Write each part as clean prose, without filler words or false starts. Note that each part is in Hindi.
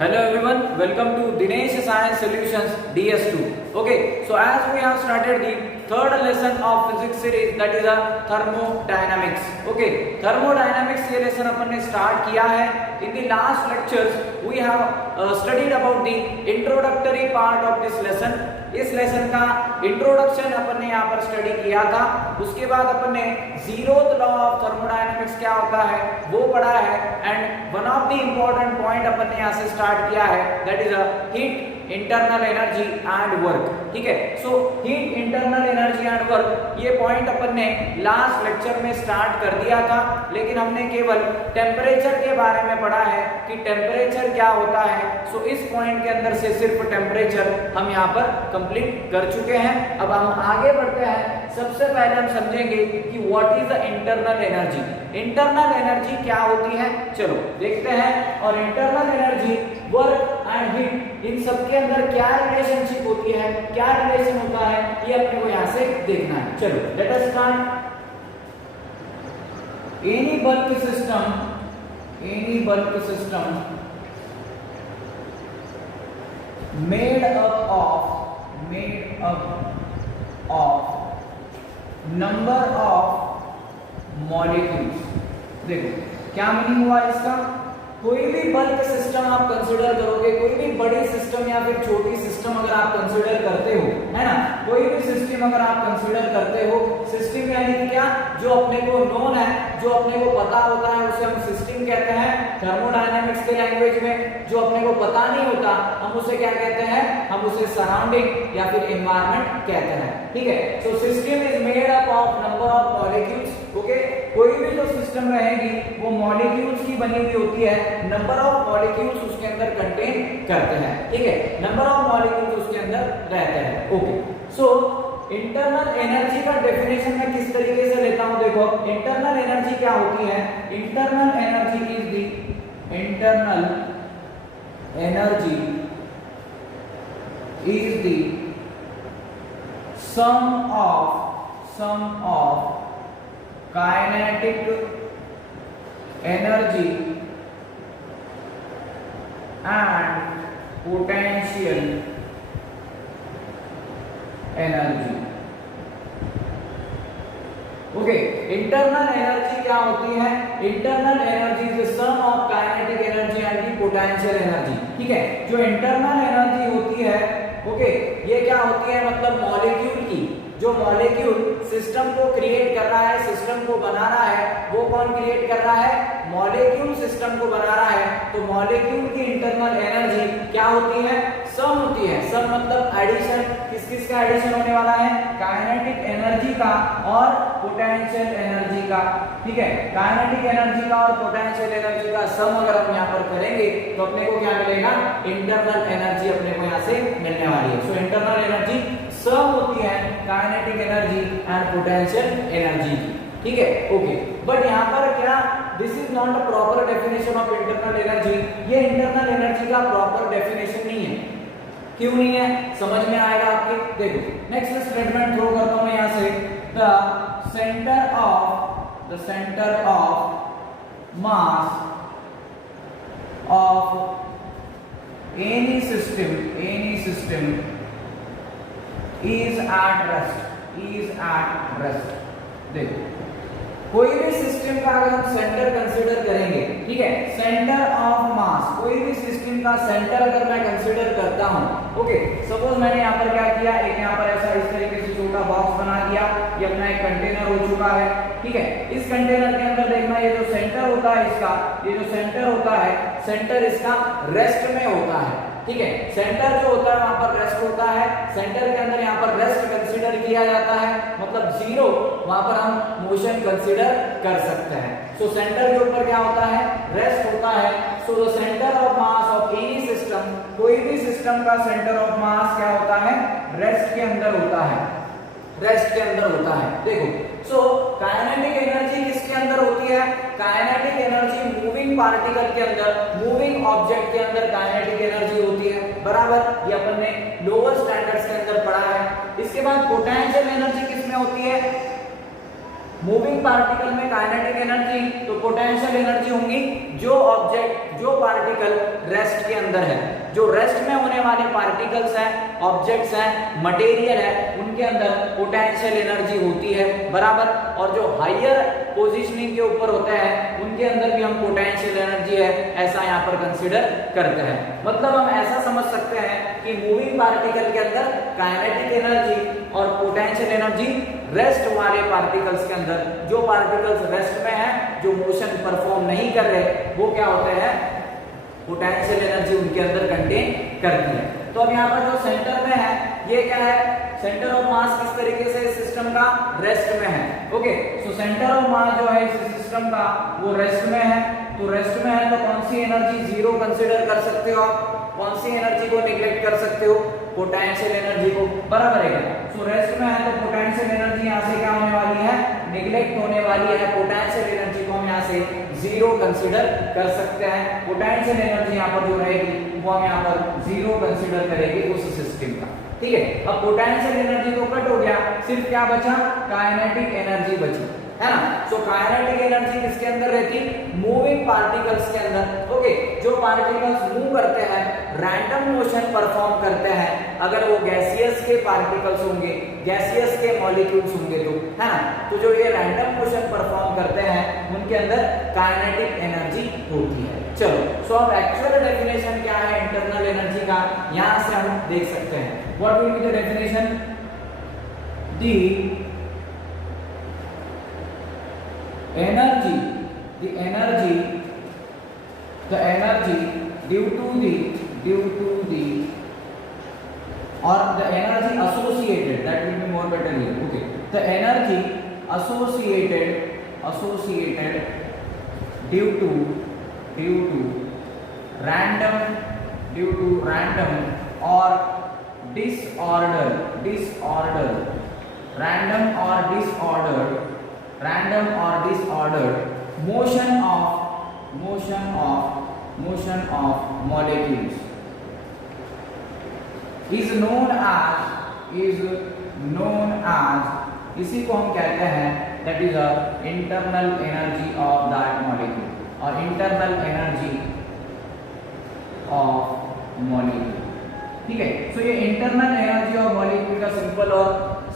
Hello everyone, welcome to Dinesh Science Solutions DS2. Okay, so as we have started the third lesson of physics series, that is a thermodynamics. Okay, thermodynamics ये lesson अपन ने start किया है. In the last lectures we have studied about the introductory part of this lesson. इस लेसन का इंट्रोडक्शन अपन ने यहाँ पर स्टडी किया था. उसके बाद अपन ने जीरोथ लॉ ऑफ थर्मोडायनेमिक्स क्या होता है वो पढ़ा है. And one of the important point अपन ने यहाँ से स्टार्ट किया है, that is a heat, internal energy and work. ठीक है, so heat, internal energy and work ये पॉइंट अपन ने लास्ट लेक्चर में स्टार्ट कर दिया था, लेकिन हमने केवल टेम्परेचर के बारे में पढ़ा है कि टेम्परेचर क्या होता है. सो इस पॉइंट के अंदर से सिर्फ टेम्परेचर हम यहाँ पर कंप्लीट कर चुके हैं. अब हम आगे बढ़ते हैं. सबसे पहले हम समझेंगे कि what is the internal energy. Internal energy क्या होती है, चलो देखते हैं. और internal energy, work and heat, इन सबके अंदर क्या रिलेशनशिप होती है, क्या रिलेशन होता है, ये अपने को यहाँ से देखना है. चलो let us start. Any bulk system made up of number of molecules. देखो क्या मीनिंग हुआ इसका. कोई भी बल्क सिस्टम आप कंसीडर करोगे, कोई भी बड़ी सिस्टम या फिर छोटी सिस्टम अगर आप कंसीडर करते हो, है ना, कोई भी सिस्टम अगर आप कंसीडर करते हो, सिस्टम यानी कि क्या, जो अपने को नोन है, जो अपने को पता होता है उसे हम सिस्टम कहते हैं. थर्मोडायनेमिक्स के लैंग्वेज में जो अपने को पता नहीं होता हम उसे क्या कहते हैं, हम उसे सराउंडिंग या फिर एनवायरनमेंट कहते हैं. ठीक है, so system is made up of number of molecules. Okay, कोई भी जो सिस्टम रहेगी वो मॉलिक्यूल्स की बनी हुई होती है. नंबर ऑफ मॉलिक्यूल्स उसके अंदर कंटेन करते हैं. ठीक है, नंबर ऑफ मॉलिक्यूल्स उसके अंदर रहते हैं. ओके, सो इंटरनल एनर्जी का डेफिनेशन मैं किस तरीके से लेता हूं. देखो इंटरनल एनर्जी क्या होती है. Internal energy is the sum of kinetic energy and potential energy. Okay, internal energy क्या होती है. Internal energy is sum of kinetic energy and potential energy. ठीक है, जो इंटरनल एनर्जी होती है, ओके, ये क्या होती है, मतलब मॉलिक्यूल की, जो मॉलिक्यूल सिस्टम को क्रिएट कर रहा है, सिस्टम को बना रहा है, वो कौन क्रिएट कर रहा है, मॉलिक्यूल सिस्टम को बना रहा है. तो मॉलिक्यूल की इंटरनल एनर्जी क्या होती है, सम होती है. सम मतलब एडिशन, किस का एडिशन होने वाला है, काइनेटिक एनर्जी का और पोटेंशियल एनर्जी का. ठीक है, काइनेटिक एनर्जी का और पोटेंशियल एनर्जी का सम अगर हम यहाँ पर करेंगे तो अपने को क्या मिलेगा, इंटरनल एनर्जी अपने को यहाँ से मिलने वाली है. सो इंटरनल एनर्जी सम होती है kinetic energy and potential energy की. ठीक है, ओके, बट यहाँ पर क्या, this is not a proper definition of internal energy. ये इंटरनल एनर्जी का प्रॉपर डेफिनेशन नहीं है. क्यों नहीं है, समझ में आएगा आपके. देखो नेक्स्ट स्टेटमेंट थ्रो करता हूं मैं यहाँ से. The centre of mass of any system is at rest. देखो कोई भी सिस्टम का अगर हम सेंटर कंसीडर करेंगे, ठीक है, सेंटर ऑफ मास, कोई भी सिस्टम का सेंटर अगर मैं कंसीडर करता हूं, ओके, सपोज मैंने यहाँ पर क्या किया, एक यहाँ पर ऐसा इस तरीके से छोटा बॉक्स बना दिया, ये अपना एक कंटेनर हो चुका है. ठीक है, इस कंटेनर के अंदर देखना, ये जो सेंटर होता है इसका, ये जो सेंटर होता है, सेंटर इसका रेस्ट में होता है. ठीक है, सेंटर जो होता है वहां पर रेस्ट होता है. सेंटर के अंदर यहाँ पर रेस्ट कंसीडर किया जाता है, मतलब जीरो, वहां पर हम मोशन कंसीडर कर सकते हैं. सो सेंटर के ऊपर क्या होता है, रेस्ट होता है. So the centre of mass of any system, कोई भी सिस्टम का सेंटर ऑफ मास क्या होता है, रेस्ट के अंदर होता है, रेस्ट के अंदर होता है. देखो, सो काइनेटिक एनर्जी किसके अंदर होती है, काइनेटिक एनर्जी मूविंग पार्टिकल के अंदर, मूविंग ऑब्जेक्ट के अंदर काइनेटिक एनर्जी होती है. बराबर, ये अपन ने लोअर स्टैंडर्ड्स के अंदर पढ़ा है. इसके बाद पोटेंशियल एनर्जी किसमें होती है, मूविंग पार्टिकल में काइनेटिक एनर्जी तो पोटेंशियल एनर्जी होंगी जो ऑब्जेक्ट जो पार्टिकल रेस्ट के अंदर है, जो रेस्ट में होने वाले पार्टिकल्स हैं, ऑब्जेक्ट्स हैं, मटेरियल है, उनके अंदर पोटेंशियल एनर्जी होती है बराबर। और जो हायर पोजीशनिंग के ऊपर होता है उनके अंदर भी हम पोटेंशियल एनर्जी है ऐसा यहाँ पर कंसीडर करते हैं। मतलब हम ऐसा समझ सकते हैं कि मूविंग पार्टिकल के अंदर काइनेटिक एनर्जी और पोटेंशियल एनर्जी रेस्ट वाले पार्टिकल्स के अंदर, जो पार्टिकल्स रेस्ट में हैं, जो मोशन परफॉर्म नहीं कर रहे, वो क्या होते हैं, पोटेंशियल एनर्जी उनके अंदर कंटेन करती है। तो अब यहाँ पर जो सेंटर में है ये क्या है, सेंटर ऑफ मास किस तरीके से सिस्टम का रेस्ट में है। Okay, so centre of mass जो है इस सिस्टम का वो रेस्ट में है। तो रेस्ट में है तो कौन सी एनर्जी जीरो कंसीडर कर सकते हो आप, कौन सी एनर्जी को निगलेक्ट कर सकते हो, पोटेंशियल एनर्जी को, बराबर है क्या। सो रेस्ट में है तो पोटेंशियल एनर्जी यहाँ से क्या होने वाली है, निगलेक्ट होने वाली है। पोटेंशियल एनर्जी को हम यहाँ से जीरो कंसीडर कर सकते हैं। पोटेंशियल एनर्जी यहाँ पर जो रहेगी वो हम यहाँ पर जीरो कंसीडर करेंगे उस सिस्टम का, ठीक है। अब पोटेंशियल एनर्जी तो कट हो गया, सिर्फ क्या बचा, काइनेटिक एनर्जी बची, है ना। सो काइनेटिक एनर्जी किसके अंदर रहती, मूविंग पार्टिकल्स के अंदर। ओके, जो पार्टिकल्स मूव करते हैं, रैंडम मोशन परफॉर्म करते हैं, अगर वो गैसियस के पार्टिकल्स होंगे, गैसियस के मॉलिक्यूल्स होंगे तो, है ना, तो जो ये रैंडम मोशन परफॉर्म करते हैं उनके अंदर काइनेटिक एनर्जी होती है। चलो, सो अब एक्चुअल डेफिनेशन क्या है इंटरनल एनर्जी का, यहां से हम देख सकते हैं। What will be the definition, the energy due to the or the energy associated, that will be more better here. Okay, the energy associated due to random or disordered motion of molecules is known as इसी को हम कहते हैं that is a internal energy of that molecule or internal energy of molecule, ठीक है। सो ये इंटरनल एनर्जी ऑफ मॉलिक्यूल का सिंपल और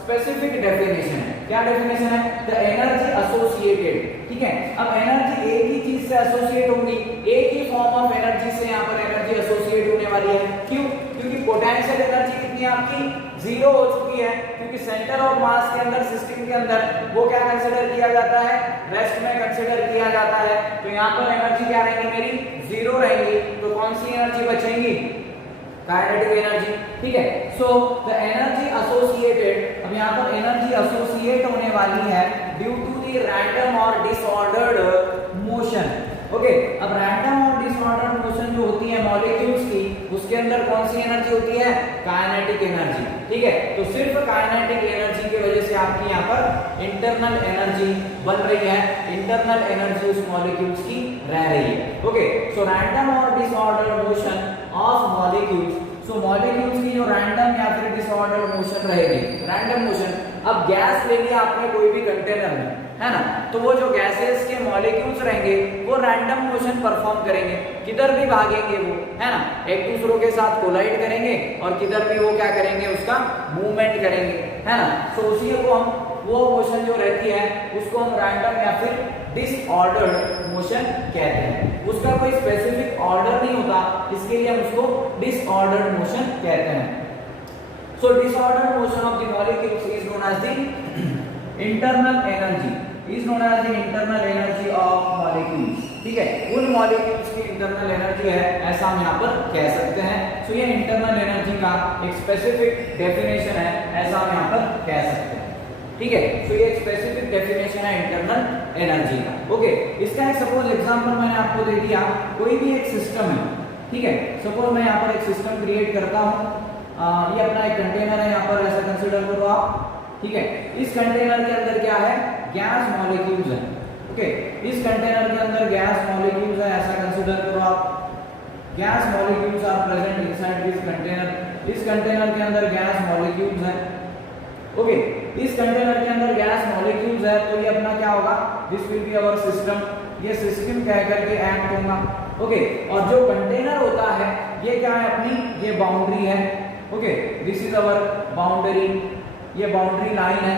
स्पेसिफिक डेफिनेशन है। क्या डेफिनेशन है, द एनर्जी एसोसिएटेड, ठीक है। अब एनर्जी एक ही चीज से एसोसिएट होंगी, एक ही फॉर्म ऑफ एनर्जी से यहाँ पर एनर्जी एसोसिएट होने वाली है। क्यों, क्योंकि पोटेंशियल एनर्जी कितनी आपकी जीरो हो चुकी है, क्योंकि सेंटर ऑफ मास के अंदर, सिस्टम के अंदर वो क्या कंसीडर किया जाता है, रेस्ट में कंसीडर किया जाता है। तो यहाँ पर एनर्जी क्या रहेगी मेरी, जीरो रहेगी। तो कौन सी एनर्जी बचेंगी, काइनेटिक एनर्जी, ठीक है। सो द एनर्जी एसोसिएटेड, अब यहाँ पर एनर्जी एसोसिएट होने वाली है ड्यू टू द रैंडम और डिसऑर्डर्ड मोशन। ओके, अब रैंडम और डिसऑर्डर्ड मोशन जो होती है मॉलिक्यूल्स की, उसके अंदर कौन सी एनर्जी होती है, काइनेटिक एनर्जी, ठीक है। तो सिर्फ काइनेटिक एनर्जी की वजह से आपकी यहाँ पर इंटरनल एनर्जी बन रही है, इंटरनल एनर्जी उस मॉलिक्यूल्स की रह रही है। ओके, सो रैंडम और disordered motion of molecules, so molecules की जो रैंडम या फिर डिसऑर्डर्ड मोशन रहेगी, रैंडम मोशन। अब गैस ले लिया आपने कोई भी कंटेनर में, है ना, तो वो जो गैसेस के मॉलिक्यूल्स रहेंगे वो रैंडम मोशन परफॉर्म करेंगे, किधर भी भागेंगे वो, है ना, एक दूसरों के साथ कोलाइड करेंगे और किधर भी वो क्या करेंगे, उसका मूवमेंट करेंगे, है ना। सो उसी को हम, वो मोशन जो रहती है उसको हम रैंडम या फिर डिसऑर्डर्ड मोशन कहते हैं। उसका कोई स्पेसिफिक ऑर्डर नहीं होता, इसके लिए हम उसको डिसऑर्डर्ड मोशन कहते हैं। So disordered motion of the molecules is known as the internal energy, is known as the internal energy of molecules, ठीक है। उन मॉलिक्यूल्स की इंटरनल एनर्जी है ऐसा हम यहाँ पर कह सकते हैं। सो ये इंटरनल एनर्जी का एक स्पेसिफिक डेफिनेशन है ऐसा हम यहाँ पर कह सकते हैं, ठीक है। सो ये एक स्पेसिफिक डेफिनेशन है इंटरनल एनर्जी का। ओके, इसका एक सपोज एग्जांपल मैंने आपको दे दिया, कोई भी एक सिस्टम है, ठीक है। सपोज मैं यहाँ पर एक सिस्टम क्रिएट करता हूँ, ये अपना एक कंटेनर है, यहाँ पर ऐसा कंसीडर करो आप, ठीक है। इस कंटेनर के अंदर क्या है, गैस मॉलिक्यूल्स है। ओके, इस कंटेनर के अंदर गैस मॉलिक्यूल्स है ऐसा कंसीडर करो आप। Gas molecules are present inside this container, इस कंटेनर के अंदर गैस मॉलिक्यूल्स हैं, ओके, इस कंटेनर के अंदर गैस मॉलिक्यूल्स है, तो ये अपना क्या होगा, this will be our system, ये सिस्टम कह करके एक्ट होगा। ओके, और जो कंटेनर होता है ये क्या है अपनी, ये बाउंड्री है। Okay, this is our boundary, ये बाउंड्री लाइन है,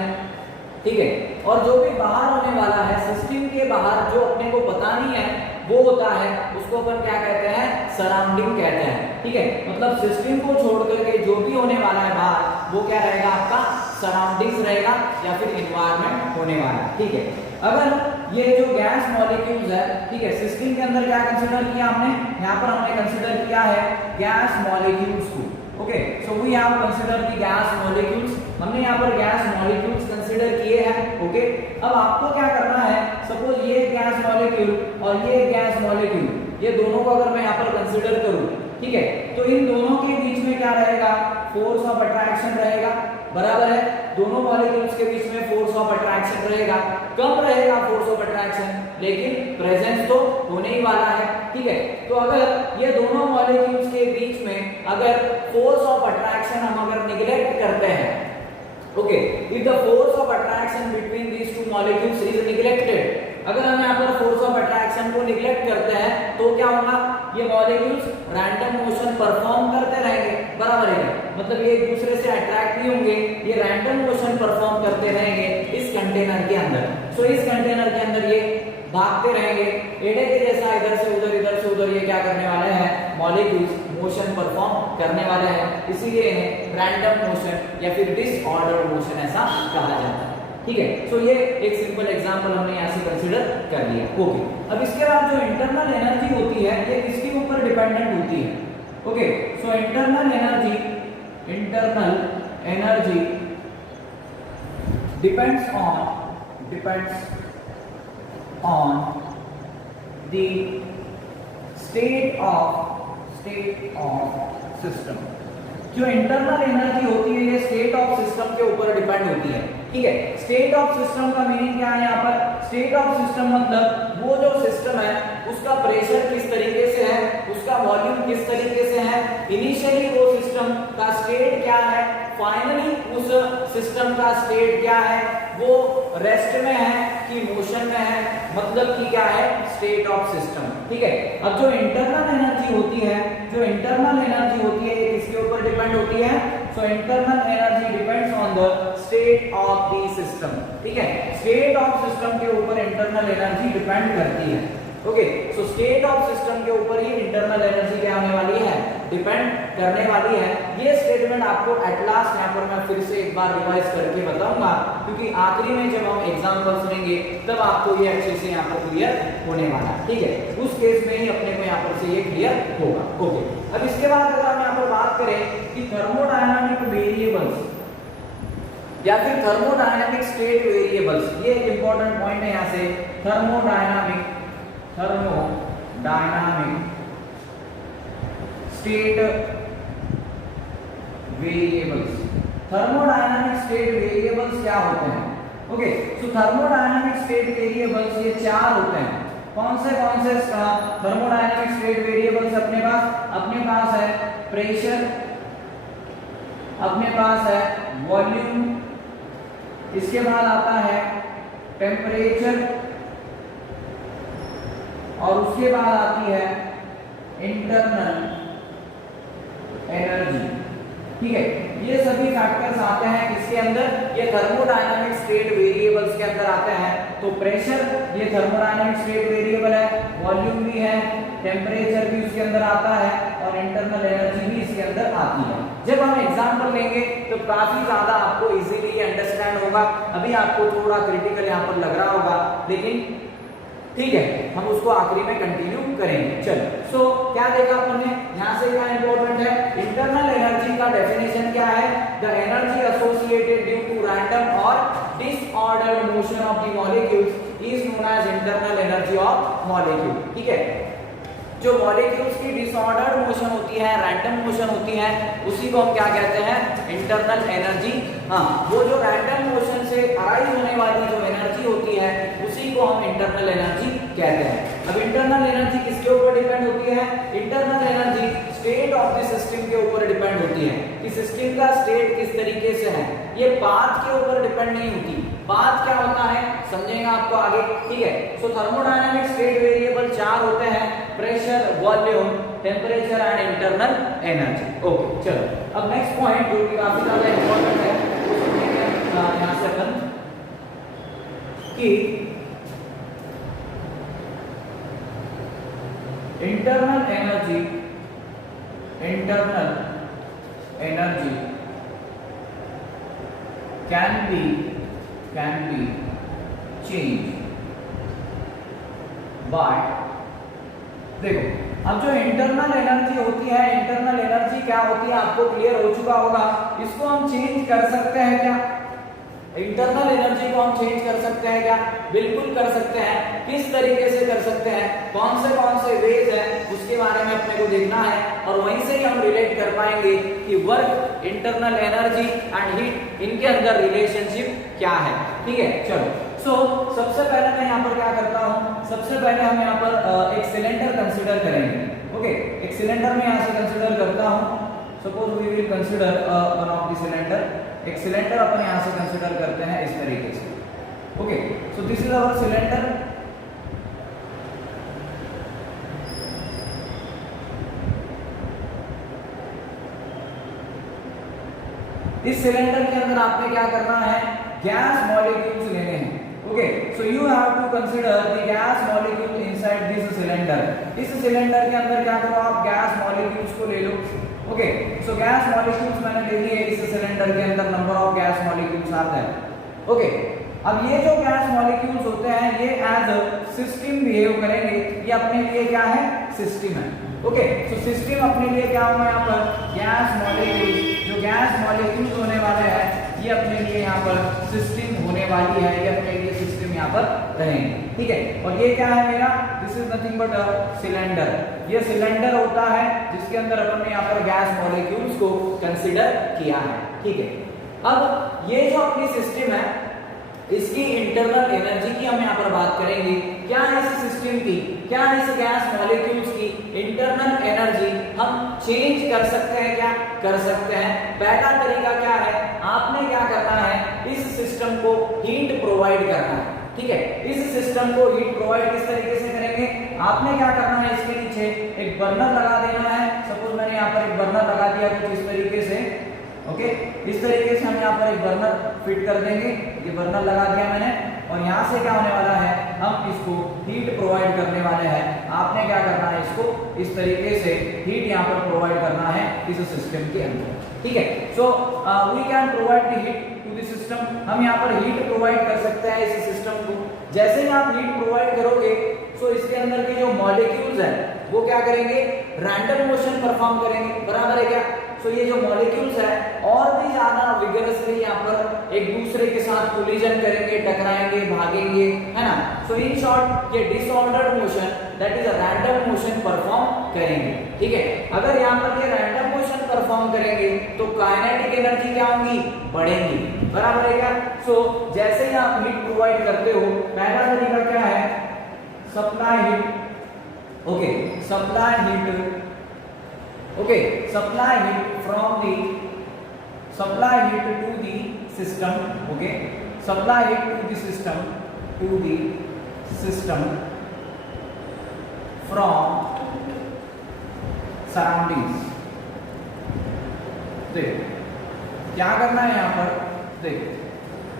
ठीक है। और जो भी बाहर होने वाला है सिस्टम के बाहर, जो अपने को पता नहीं है वो होता है, उसको अपन क्या कहते हैं, सराउंडिंग कहते हैं, ठीक है। मतलब सिस्टम को छोड़ करके जो भी होने वाला है बाहर, वो क्या रहेगा आपका, सराउंडिंग्स रहेगा या फिर एनवायरनमेंट होने वाला है, ठीक है। अगर ये जो गैस मॉलिक्यूल्स है, ठीक है, सिस्टम के अंदर क्या कंसीडर किया हमने, यहाँ पर हमने कंसीडर किया है गैस मॉलिक्यूल्स को। Okay, so we have consider the gas molecules, हमने यहाँ पर गैस मॉलिक्यूल्स कंसीडर किए हैं। ओके, अब आपको क्या करना है, सपोज ये गैस मॉलिक्यूल और ये गैस मॉलिक्यूल, ये दोनों को अगर मैं यहाँ पर कंसीडर करूँ, ठीक है, तो इन दोनों के बीच में क्या रहेगा, फोर्स ऑफ अट्रैक्शन रहेगा, बराबर है। दोनों मॉलिक्यूल्स के बीच में फोर्स ऑफ अट्रैक्शन रहेगा, कम रहेगा फोर्स ऑफ अट्रैक्शन, लेकिन प्रेजेंस तो होने ही वाला है, ठीक है। तो अगर ये दोनों मॉलिक्यूल्स के बीच में अगर फोर्स ऑफ अट्रैक्शन हम अगर निग्लेक्ट करते हैं, okay, if the force of attraction between these two molecules is neglected, अगर हम यहाँ पर फोर्स ऑफ अट्रैक्शन को निग्लेक्ट करते हैं तो क्या होगा, ये मॉलिक्यूल्स रैंडम मोशन परफॉर्म करते रहेंगे, बराबर है, मतलब ये एक दूसरे से अट्रैक्ट नहीं होंगे, ये रैंडम मोशन परफॉर्म करते रहेंगे इस कंटेनर के अंदर। सो इस कंटेनर के अंदर ये भागते रहेंगे एड़े के जैसा, इधर से उधर ये क्या करने वाले हैं, मॉलिक्यूल्स मोशन परफॉर्म करने वाले हैं, इसीलिए इन्हें रैंडम मोशन या फिर डिसऑर्डर्ड मोशन ऐसा कहा जाता है, ठीक है। सो ये एक सिंपल एग्जांपल हमने यहाँ से कंसीडर कर लिया। ओके, अब इसके बाद जो इंटरनल एनर्जी होती है ये किसके ऊपर डिपेंडेंट होती है, okay. So internal energy depends on the state of system. जो इंटरनल एनर्जी होती है ये स्टेट ऑफ सिस्टम के ऊपर डिपेंड होती है, ठीक है। स्टेट ऑफ सिस्टम का मीनिंग क्या है यहाँ पर, स्टेट ऑफ सिस्टम मतलब वो जो सिस्टम है उसका प्रेशर किस तरीके से है, उसका वॉल्यूम किस तरीके से है, इनिशियली वो सिस्टम का स्टेट क्या है, फाइनली उस सिस्टम का स्टेट क्या है, वो रेस्ट में है कि मोशन में है, मतलब कि क्या है, स्टेट ऑफ सिस्टम, ठीक है। अब जो इंटरनल एनर्जी होती है ये किसके ऊपर डिपेंड होती है, सो internal energy depends on the state of the system, ठीक है। स्टेट ऑफ सिस्टम के ऊपर इंटरनल एनर्जी डिपेंड करती है, okay. So state of system के ऊपर ही इंटरनल एनर्जी क्या होने वाली है, डिपेंड करने वाली है। ये स्टेटमेंट आपको एट लास्ट यहाँ पर मैं फिर से एक बार रिवाइज करके बताऊंगा, क्योंकि आखिरी में जब हम एग्जांपल सुनेंगे तब आपको ये अच्छे से यहाँ पर क्लियर होने वाला है, ठीक है। उस केस में ही अपने को यहाँ पर से ये क्लियर होगा, ओके। अब इसके बाद अगर हम यहाँ पर बात करें कि थर्मोडायनामिक वेरिएबल्स या फिर थर्मोडायनामिक स्टेट वेरिएबल्स, ये एक इंपॉर्टेंट पॉइंट है यहाँ से, thermodynamic state variables. Thermodynamic state variables क्या होते हैं, ओके। सो थर्मोडायनामिक स्टेट वेरिएबल्स ये चार होते हैं। कौन से थर्मोडायनामिक स्टेट वेरिएबल्स अपने पास है प्रेशर, अपने पास है वॉल्यूम, इसके बाद आता है टेम्परेचर, और उसके बाद आती है इंटरनल एनर्जी, ठीक है। ये सभी फैक्टर्स आते हैं किसके अंदर, ये थर्मोडायनामिक स्टेट वेरिएबल्स के अंदर आते हैं। तो प्रेशर ये थर्मोडायनामिक स्टेट वेरिएबल है, वॉल्यूम भी है, टेम्परेचर भी उसके अंदर आता है, और इंटरनल एनर्जी भी इसके अंदर आती है। जब हम एग्जांपल लेंगे तो काफी ज्यादा आपको इजीली अंडरस्टैंड होगा। अभी आपको थोड़ा क्रिटिकल यहाँ पर लग रहा होगा, लेकिन ठीक है, हम उसको आखिरी में कंटिन्यू करेंगे। चलो, सो क्या देखा आपने यहाँ से, क्या इंपॉर्टेंट है, इंटरनल एनर्जी का डेफिनेशन क्या है, the energy associated due to random और disordered motion of the molecules is known as internal energy of molecule, ठीक है। जो मॉलिक्यूल्स की डिसऑर्डर्ड मोशन होती है, रैंडम मोशन होती है, उसी को हम क्या कहते हैं, इंटरनल एनर्जी। हाँ, वो जो रैंडम मोशन से अराइज होने वाली जो एनर्जी होती है उसी को हम इंटरनल एनर्जी कहते हैं। अब इंटरनल एनर्जी किसके ऊपर डिपेंड होती है, internal energy state of the system के ऊपर डिपेंड होती है कि सिस्टम का स्टेट किस तरीके से है। ये पाथ के ऊपर डिपेंड नहीं होती। पाथ क्या होता है समझेंगे आपको आगे, ठीक है। सो थर्मोडायनामिक स्टेट वेरिएबल 4 होते हैं, pressure, volume, temperature and internal energy. Okay चलो अब नेक्स्ट पॉइंट जो कि काफी ज्यादा इंपॉर्टेंट है उसको देखेंगे यहां से अपन कि internal energy can be changed by, देखो अब जो इंटरनल एनर्जी होती है, इंटरनल एनर्जी क्या होती है आपको क्लियर हो चुका होगा। इसको हम चेंज कर सकते हैं क्या? इंटरनल एनर्जी को हम चेंज कर सकते हैं क्या? बिल्कुल कर सकते हैं। किस तरीके से कर सकते हैं, कौन से वेज है उसके बारे में अपने को देखना है और वहीं से ही हम रिलेट कर पाएंगे कि work, internal energy and heat इनके अंदर रिलेशनशिप क्या है, ठीक है। चलो सबसे पहले मैं यहाँ पर क्या करता हूँ, सबसे पहले हम यहाँ पर एक सिलेंडर कंसीडर करेंगे। ओके एक सिलेंडर में यहाँ से कंसीडर करता हूँ। Suppose we will consider one of the cylinder, एक सिलेंडर अपन यहाँ से कंसीडर करते हैं इस तरीके से। Okay so this is our cylinder. इस सिलेंडर के अंदर आपने क्या करना है, गैस मॉलिक्यूल्स लेने हैं। Okay so you have to consider the gas molecule inside this cylinder. इस सिलेंडर के अंदर क्या करो आप, गैस मॉलिक्यूल्स को ले लो। ओके सो गैस मॉलिक्यूल्स मैंने ले लिए इस सिलेंडर के अंदर, number of gas molecules are there. Okay अब ये जो गैस मॉलिक्यूल्स होते हैं ये एज अ सिस्टम बिहेव करेंगे, ये अपने लिए क्या है, सिस्टम है। ओके सो सिस्टम अपने लिए क्या होगा, यहाँ पर गैस मॉलिक्यूल्स, जो गैस मॉलिक्यूल्स होने वाले हैं ये अपने लिए यहाँ पर सिस्टम होने वाली है, ये अपने लिए सिस्टम यहाँ पर रहेंगे, ठीक है। और ये क्या है मेरा, this is nothing but a cylinder. ये सिलेंडर होता है जिसके अंदर अपन ने यहाँ पर गैस मॉलिक्यूल्स को कंसीडर किया है, ठीक है। अब ये जो अपनी सिस्टम है इसकी इंटरनल एनर्जी की हम यहाँ पर बात करेंगे। क्या है इस सिस्टम की, क्या है इस गैस मॉलिक्यूल्स की इंटरनल एनर्जी हम चेंज कर सकते हैं क्या? कर सकते हैं। पहला तरीका क्या है, आपने क्या करना है, इस सिस्टम को हीट प्रोवाइड करना है, ठीक है। इस सिस्टम को हीट प्रोवाइड किस तरीके से करेंगे, आपने क्या करना है, इसके नीचे एक बर्नर लगा देना है। सपोज मैंने यहाँ पर एक बर्नर लगा दिया कुछ इस तरीके से। ओके इस तरीके से हम यहाँ पर एक बर्नर फिट कर देंगे, ये बर्नर लगा दिया मैंने और यहाँ से क्या होने वाला है, हम इसको हीट प्रोवाइड करने वाले हैं। आपने क्या करना है, इसको इस तरीके से हीट यहाँ पर प्रोवाइड करना है इस सिस्टम के अंदर, ठीक है। So we can provide the heat to the system. हम यहाँ पर हीट प्रोवाइड कर सकते हैं इस सिस्टम को। जैसे ही आप हीट प्रोवाइड करोगे सो इसके अंदर के जो मॉलिक्यूल्स हैं वो क्या करेंगे, रैंडम मोशन परफॉर्म करेंगे, बराबर है क्या। सो ये जो मॉलिक्यूल्स है और भी ज्यादा विगरसली यहाँ पर एक दूसरे के साथ कोलिजन करेंगे, टकराएंगे, भागेंगे, है ना। सो इन शॉर्ट ये disordered motion, that is a random motion perform करेंगे, ठीक है। अगर यहाँ पर ये रैंडम मोशन परफॉर्म करेंगे तो काइनेटिक एनर्जी क्या होगी, बढ़ेंगी, बराबर है क्या। सो जैसे ही आप हीट प्रोवाइड करते हो, पहला तरीका क्या है, supply heat. Okay supply heat, okay supply heat from the supply heat to the system, okay supply heat to the system from surroundings। देख क्या करना है यहाँ पर, देख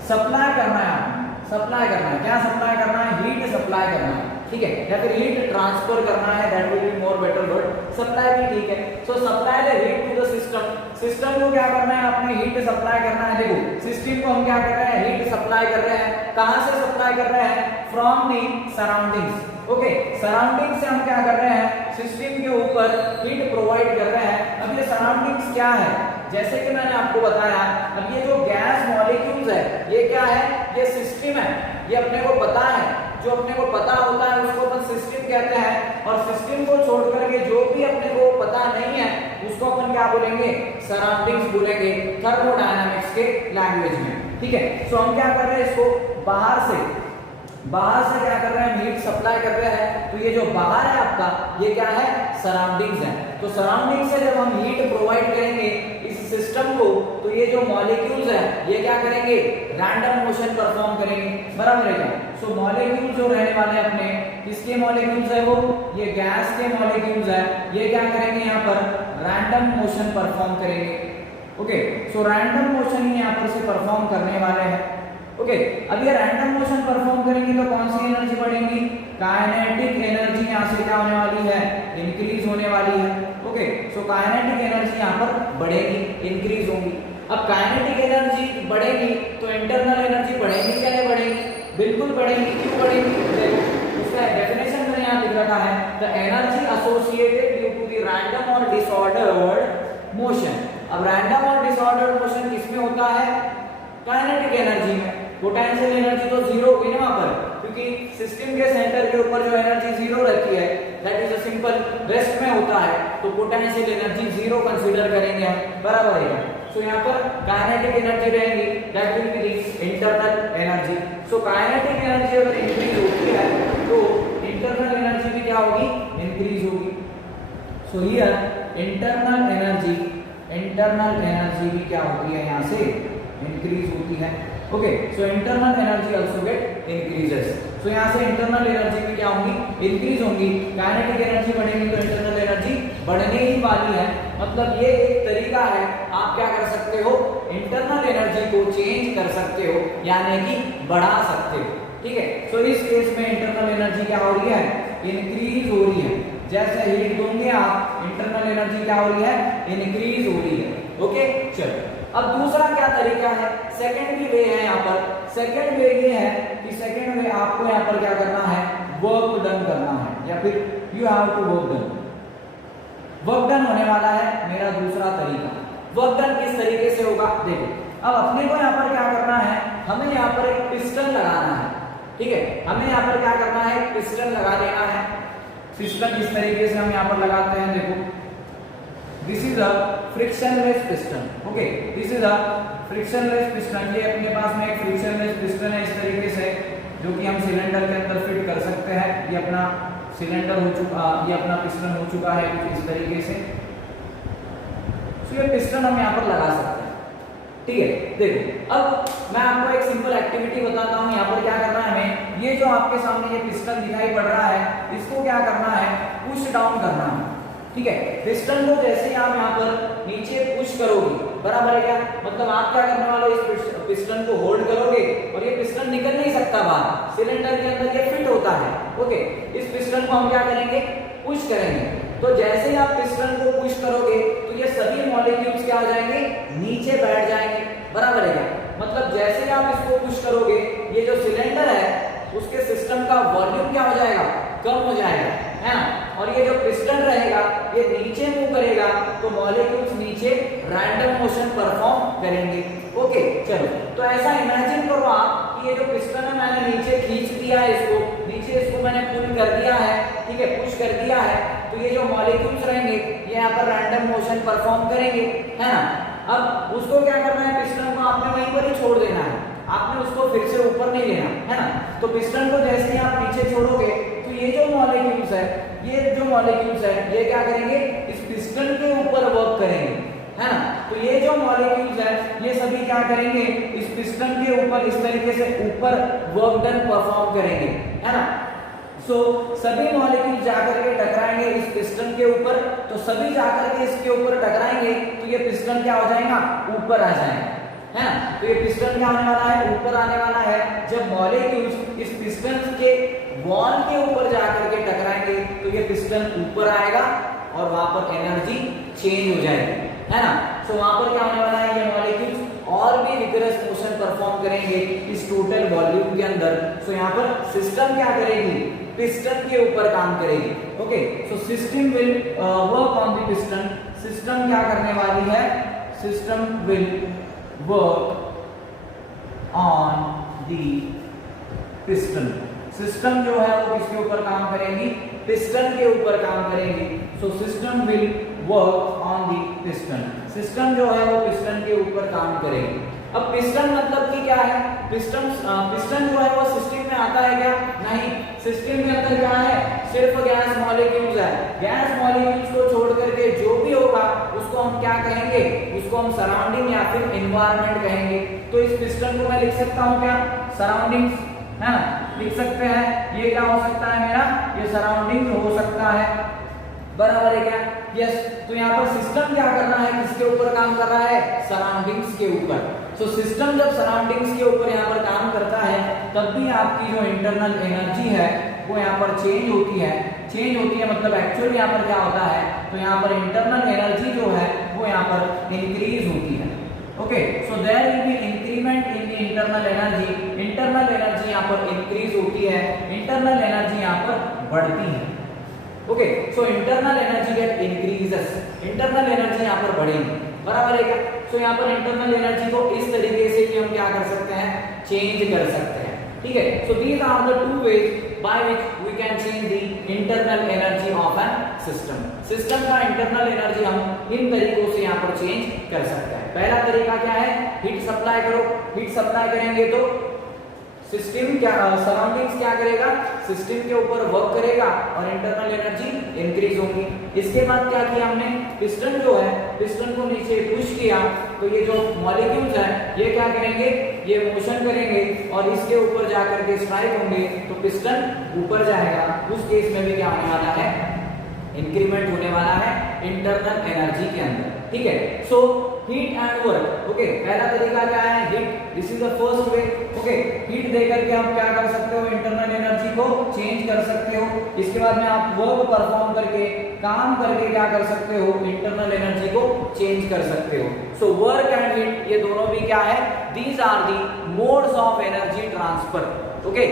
सप्लाई करना है, आपको सप्लाई करना है, क्या सप्लाई करना है, हीट सप्लाई करना है, ठीक है, या फिर हीट ट्रांसफर करना है, that will be more better word. Supply भी ठीक है। So supply the heat to the system. System को क्या करना है, आपने हीट सप्लाई करना है। देखो सिस्टम को हम क्या कर रहे हैं, हीट सप्लाई कर रहे हैं। कहां से सप्लाई कर रहे हैं, from the surroundings. Okay surrounding से हम क्या कर रहे हैं, सिस्टम के ऊपर हीट प्रोवाइड कर रहे हैं। अब ये सराउंडिंग्स क्या है, जैसे कि मैंने आपको बताया, अब ये जो गैस मॉलिक्यूल्स है ये क्या है, ये सिस्टम है, ये अपने को पता है। जो अपने को पता होता है उसको अपन सिस्टम कहते हैं, और सिस्टम को छोड़ करके जो भी अपने को पता नहीं है उसको अपन क्या बोलेंगे, सराउंडिंग्स बोलेंगे थर्मोडायनामिक्स के लैंग्वेज में, ठीक है। सो हम क्या कर रहे हैं, इसको बाहर से क्या कर रहे हैं, हीट सप्लाई कर रहे हैं। तो ये जो बाहर है आपका, ये क्या है, सराउंडिंग्स है। तो सराउंडिंग से जब हम हीट प्रोवाइड करेंगे इस सिस्टम को, तो ये जो मॉलिक्यूल्स है ये क्या करेंगे, रैंडम मोशन परफॉर्म करेंगे, बराबर है क्या। सो मॉलिक्यूल जो रहने वाले अपने, किसके मॉलिक्यूल्स है वो, ये गैस के मॉलिक्यूल्स है, ये क्या करेंगे यहाँ पर रैंडम मोशन परफॉर्म करेंगे। ओके, सो रैंडम मोशन यहाँ पर से परफॉर्म करने वाले हैं। ओके, अब ये रैंडम मोशन परफॉर्म करेंगे तो कौन सी एनर्जी बढ़ेगी, काइनेटिक एनर्जी यहाँ से क्या होने वाली है, इंक्रीज होने वाली है। ओके, सो काइनेटिक एनर्जी यहाँ पर बढ़ेगी, इंक्रीज होगी। अब काइनेटिक एनर्जी बढ़ेगी तो इंटरनल एनर्जी बढ़ेगी क्या नहीं बढ़ेगी, बिल्कुल बढ़ेगी। क्यों बढ़ेगी, देखो उसका डेफिनेशन मैंने यहाँ लिख रखा है, the energy associated due to the random और डिसऑर्डर्ड मोशन। अब रैंडम और डिसऑर्डर्ड मोशन किसमें होता है, काइनेटिक एनर्जी में। पोटेंशियल एनर्जी तो जीरो होगी ना वहां पर, क्योंकि सिस्टम के सेंटर के ऊपर जो एनर्जी जीरो रहती है that is a simple, rest में होता है तो पोटेंशियल एनर्जी जीरो कंसीडर करेंगे हम, बराबर है। सो यहाँ पर काइनेटिक एनर्जी रहेगी that will be the internal energy. So kinetic energy अगर इंक्रीज होती है तो इंटरनल एनर्जी भी क्या होगी, इंक्रीज होगी। सो हियर इंटरनल एनर्जी भी क्या होती है, यहाँ से इंक्रीज होती है। Okay, so internal energy also get increases. सो यहाँ से इंटरनल एनर्जी भी क्या होंगी, इंक्रीज होंगी। काइनेटिक एनर्जी बढ़ेगी तो इंटरनल एनर्जी बढ़ने ही वाली है। मतलब ये एक तरीका है, आप क्या कर सकते हो, इंटरनल एनर्जी को चेंज कर सकते हो, यानी कि बढ़ा सकते हो। ठीक है, सो इस केस में इंटरनल एनर्जी क्या हो रही है, इंक्रीज हो रही है। जैसे हीट दोगे आप, इंटरनल एनर्जी क्या हो रही है, इंक्रीज हो रही है। ओके, चलो अब दूसरा क्या तरीका है, सेकंड भी वे है यहाँ पर। सेकंड वे ये है कि सेकंड वे आपको यहाँ पर क्या करना है, वर्क डन करना है, या फिर you have to work done. Work done होने वाला है मेरा दूसरा तरीका। वर्क डन किस तरीके से होगा, देखो अब अपने को यहाँ पर क्या करना है, हमें यहाँ पर एक पिस्टन लगाना है। ठीक है, हमें यहाँ पर क्या करना है, पिस्टन लगा देना है। पिस्टन किस तरीके से हम यहाँ पर लगाते हैं, देखो this is a frictionless piston. Okay, this is a frictionless piston. ये अपने पास में एक फ्रिक्शनलेस पिस्टन है इस तरीके से, जो कि हम सिलेंडर के अंदर फिट कर सकते हैं। ये अपना सिलेंडर हो चुका, ये अपना पिस्टन हो चुका है कुछ इस तरीके से। तो ये पिस्टन हम यहाँ पर लगा सकते हैं। ठीक है, देखो अब मैं आपको एक सिंपल एक्टिविटी बताता हूँ। यहाँ पर क्या करना है हमें, ये जो आपके सामने ये पिस्टन दिखाई पड़ रहा है, इसको क्या करना है, पुश डाउन करना है। ठीक है, पिस्टन को जैसे ही आप यहाँ पर नीचे पुश करोगे, बराबर है क्या, मतलब आप क्या करने वाले हो, इस पिस्टन को होल्ड करोगे और ये पिस्टन निकल नहीं सकता बाहर, सिलेंडर के अंदर ये फिट होता है। ओके, इस पिस्टन को हम क्या करेंगे, पुश करेंगे। तो जैसे ही आप पिस्टन को पुश करोगे तो ये सभी मॉलिक्यूल्स क्या हो जाएंगे, नीचे बैठ जाएंगे, बराबर है क्या। मतलब जैसे ही आप इसको पुश करोगे, ये जो सिलेंडर है उसके सिस्टम का वॉल्यूम क्या हो जाएगा, कम हो जाएगा, है ना। और ये जो पिस्टन रहेगा ये नीचे मूव करेगा तो मॉलिक्यूल्स नीचे रैंडम मोशन परफॉर्म करेंगे। ओके, चलो तो ऐसा इमेजिन करो आप कि ये जो पिस्टन है मैंने नीचे खींच दिया है, इसको नीचे इसको मैंने पुल कर दिया है। ठीक है, पुश कर दिया है तो ये जो मॉलिक्यूल्स रहेंगे ये यहाँ पर रैंडम मोशन परफॉर्म करेंगे, है ना। अब उसको क्या करना है, पिस्टन को आपने वहीं पर ही छोड़ देना है, आपने उसको फिर से ऊपर नहीं लेना, है ना। तो पिस्टन को जैसे ही आप नीचे छोड़ोगे तो ये जो मॉलिक्यूल्स है, ये क्या करेंगे, इस पिस्टन के ऊपर वर्क करेंगे, है ना। तो ये जो मॉलिक्यूल्स है ये सभी क्या करेंगे, इस पिस्टन के ऊपर इस तरीके से ऊपर वर्क डन परफॉर्म करेंगे, है ना। सो सभी मॉलिक्यूल जाकर के टकराएंगे इस पिस्टन के ऊपर, तो सभी जाकर के इसके ऊपर टकराएंगे तो ये पिस्टन क्या हो जाएगा, ऊपर आ जाएगा, है ना। तो ये पिस्टन क्या होने वाला है, ऊपर आने वाला है। जब मॉलिक्यूल्स इस पिस्टन के वॉल के ऊपर जाकर के टकराएंगे तो ये पिस्टन ऊपर आएगा और वहां पर एनर्जी चेंज हो जाएगी, है ना। सो वहां पर क्या होने वाला है, ये मॉलिक्यूल्स और भी विगरस मोशन परफॉर्म करेंगे इस टोटल वॉल्यूम के अंदर। सो यहाँ पर सिस्टम क्या करेगी, पिस्टन के ऊपर काम करेगी। Okay, so system will work on the piston. System क्या करने वाली है, system will work on the piston. System जो है वो किसके ऊपर काम करेगी, पिस्टन के ऊपर काम करेगी। So system will work on the piston. System जो है वो पिस्टन के ऊपर काम करेगी। अब पिस्टन मतलब कि क्या है, पिस्टन जो है वो सिस्टम में आता है क्या, नहीं, सिस्टम के अंदर क्या है, सिर्फ गैस मॉलिक्यूल्स है। गैस मॉलिक्यूल्स को छोड़ करके जो भी होगा उसको हम क्या कहेंगे, उसको हम सराउंडिंग या फिर एनवायरनमेंट कहेंगे। तो इस पिस्टन को मैं लिख सकता हूँ क्या, सराउंडिंग्स, है ना, लिख सकते हैं। ये क्या हो सकता है मेरा, ये सराउंडिंग हो सकता है, बराबर है क्या, यस। तो यहाँ पर सिस्टम क्या कर रहा है, किसके ऊपर काम कर रहा है, सराउंडिंग्स के ऊपर। सो सिस्टम जब सराउंडिंग्स के ऊपर यहाँ पर काम करता है तब भी आपकी जो इंटरनल एनर्जी है वो यहाँ पर चेंज होती है। चेंज होती है मतलब एक्चुअली यहाँ पर क्या होता है, तो यहाँ पर इंटरनल एनर्जी जो है वो यहाँ पर इंक्रीज होती है। Okay, so there will be increment in the internal energy. Internal energy यहाँ पर इंक्रीज होती है, इंटरनल एनर्जी यहाँ पर बढ़ती है। Okay, so internal energy get increases, internal energy यहाँ पर बढ़ेगी, बराबर है क्या। सो यहाँ पर इंटरनल एनर्जी को इस तरीके से भी हम क्या कर सकते हैं, चेंज कर सकते हैं, ठीक है। So these are the two ways by which we can change the internal energy of an system. System का इंटरनल एनर्जी हम इन तरीकों से यहाँ पर चेंज कर सकते हैं। पहला तरीका क्या है, हीट सप्लाई करो। हीट सप्लाई करेंगे तो सिस्टम क्या, सराउंडिंग्स क्या करेगा, सिस्टम के ऊपर वर्क करेगा और इंटरनल एनर्जी इंक्रीज होगी। इसके बाद क्या किया हमने, पिस्टन जो है, पिस्टन को नीचे पुश किया तो ये जो मॉलिक्यूल्स हैं ये क्या करेंगे, ये मोशन करेंगे और इसके ऊपर जाकर के स्ट्राइक होंगे तो पिस्टन ऊपर जाएगा। उस केस में भी क्या होने वाला है, इंक्रीमेंट होने वाला है इंटरनल एनर्जी के अंदर, ठीक है। So heat and work, okay, पहला तरीका क्या है, heat, this is the first way. Okay, heat देकर के आप क्या कर सकते हो, इंटरनल एनर्जी को चेंज कर सकते हो। इसके बाद में आप वर्क परफॉर्म करके, काम करके क्या कर सकते हो, इंटरनल एनर्जी को चेंज कर सकते हो। सो वर्क एंड हीट ये दोनों भी क्या है, these are the modes of energy transfer. Okay,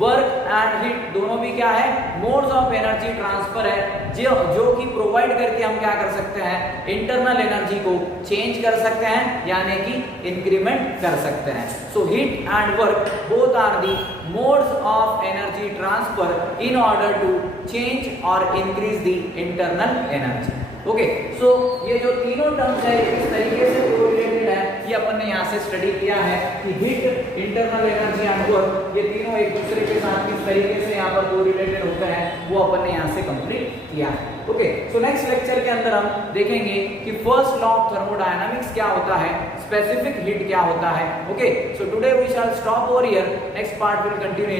work and heat दोनों भी क्या है, मोड्स ऑफ एनर्जी ट्रांसफर है, जो कि प्रोवाइड करके हम क्या कर सकते हैं, इंटरनल एनर्जी को चेंज कर सकते हैं यानी कि इंक्रीमेंट कर सकते हैं। So heat and work both are the modes of energy transfer in order to change और increase the internal energy. Okay, so ये जो तीनों टर्म्स है इस तरीके से कोरिलेटेड है, ये अपन ने यहाँ से स्टडी किया है कि heat, internal energy and work ये तीनों एक दूसरे के साथ किस तरीके से यहाँ पर कोरिलेटेड होते हैं वो अपन ने यहाँ से कंप्लीट किया है। ओके, सो नेक्स्ट लेक्चर के अंदर हम देखेंगे कि फर्स्ट लॉ ऑफ थर्मोडायनामिक्स क्या होता है, स्पेसिफिक हीट क्या होता है। Okay, so today we shall stop over here, next part will continue.